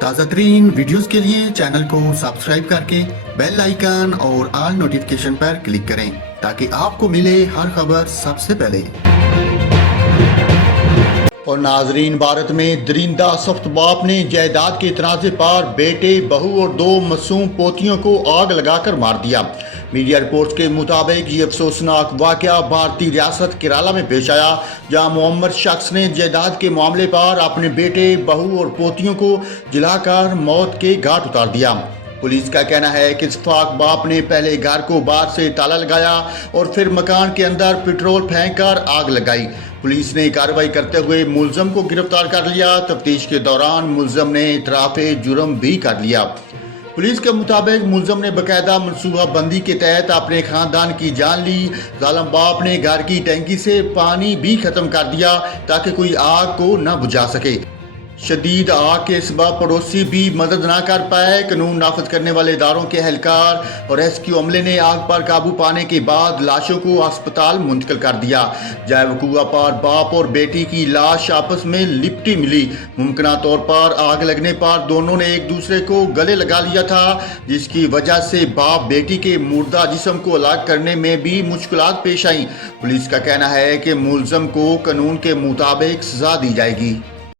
تازہ ترین ویڈیوز کے لیے چینل کو سبسکرائب کر کے بیل آئیکن اور آل نوٹیفیکیشن پر کلک کریں تاکہ آپ کو ملے ہر خبر سب سے پہلے۔ اور ناظرین، بھارت میں درندہ سخت باپ نے جائیداد کے تنازع پر بیٹے، بہو اور 2 معصوم پوتیوں کو آگ لگا کر مار دیا۔ میڈیا رپورٹس کے مطابق یہ افسوسناک واقعہ بھارتی ریاست کیرالہ میں پیش آیا، جہاں معمر شخص نے جائیداد کے معاملے پر اپنے بیٹے، بہو اور پوتیوں کو جلا کر موت کے گھاٹ اتار دیا۔ پولیس کا کہنا ہے کہ اتفاق باپ نے پہلے گھر کو باہر سے تالا لگایا اور پھر مکان کے اندر پٹرول پھینک کر آگ لگائی۔ پولیس نے کارروائی کرتے ہوئے ملزم کو گرفتار کر لیا۔ تفتیش کے دوران ملزم نے اعتراف جرم بھی کر لیا۔ پولیس کے مطابق ملزم نے باقاعدہ منصوبہ بندی کے تحت اپنے خاندان کی جان لی۔ ظالم باپ نے گھر کی ٹینکی سے پانی بھی ختم کر دیا تاکہ کوئی آگ کو نہ بجھا سکے۔ شدید آگ کے سبب پڑوسی بھی مدد نہ کر پائے۔ قانون نافذ کرنے والے اداروں کے اہلکار اور ریسکیو عملے نے آگ پر قابو پانے کے بعد لاشوں کو ہسپتال منتقل کر دیا۔ جائے وقوع پر باپ اور بیٹی کی لاش آپس میں لپٹی ملی۔ ممکنہ طور پر آگ لگنے پر دونوں نے ایک دوسرے کو گلے لگا لیا تھا، جس کی وجہ سے باپ بیٹی کے مردہ جسم کو الگ کرنے میں بھی مشکلات پیش آئیں۔ پولیس کا کہنا ہے کہ ملزم کو قانون کے مطابق سزا دی جائے گی۔